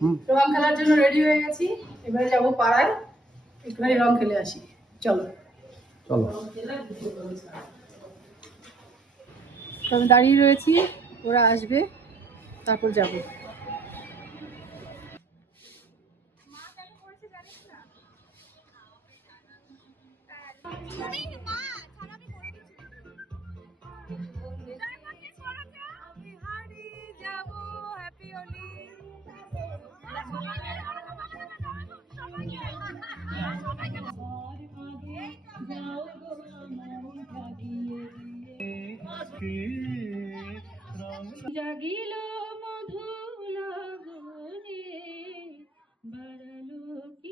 রং খেলার জন্য রেডি হয়ে গেছি, এবারে যাবো পাড়ায়, একটুখানি রং খেলে আসি। চলো চলো। আমি দাঁড়িয়ে রয়েছি, ওরা আসবে তারপর যাবো। জাগিল মধু লগনে বাড়ালো কি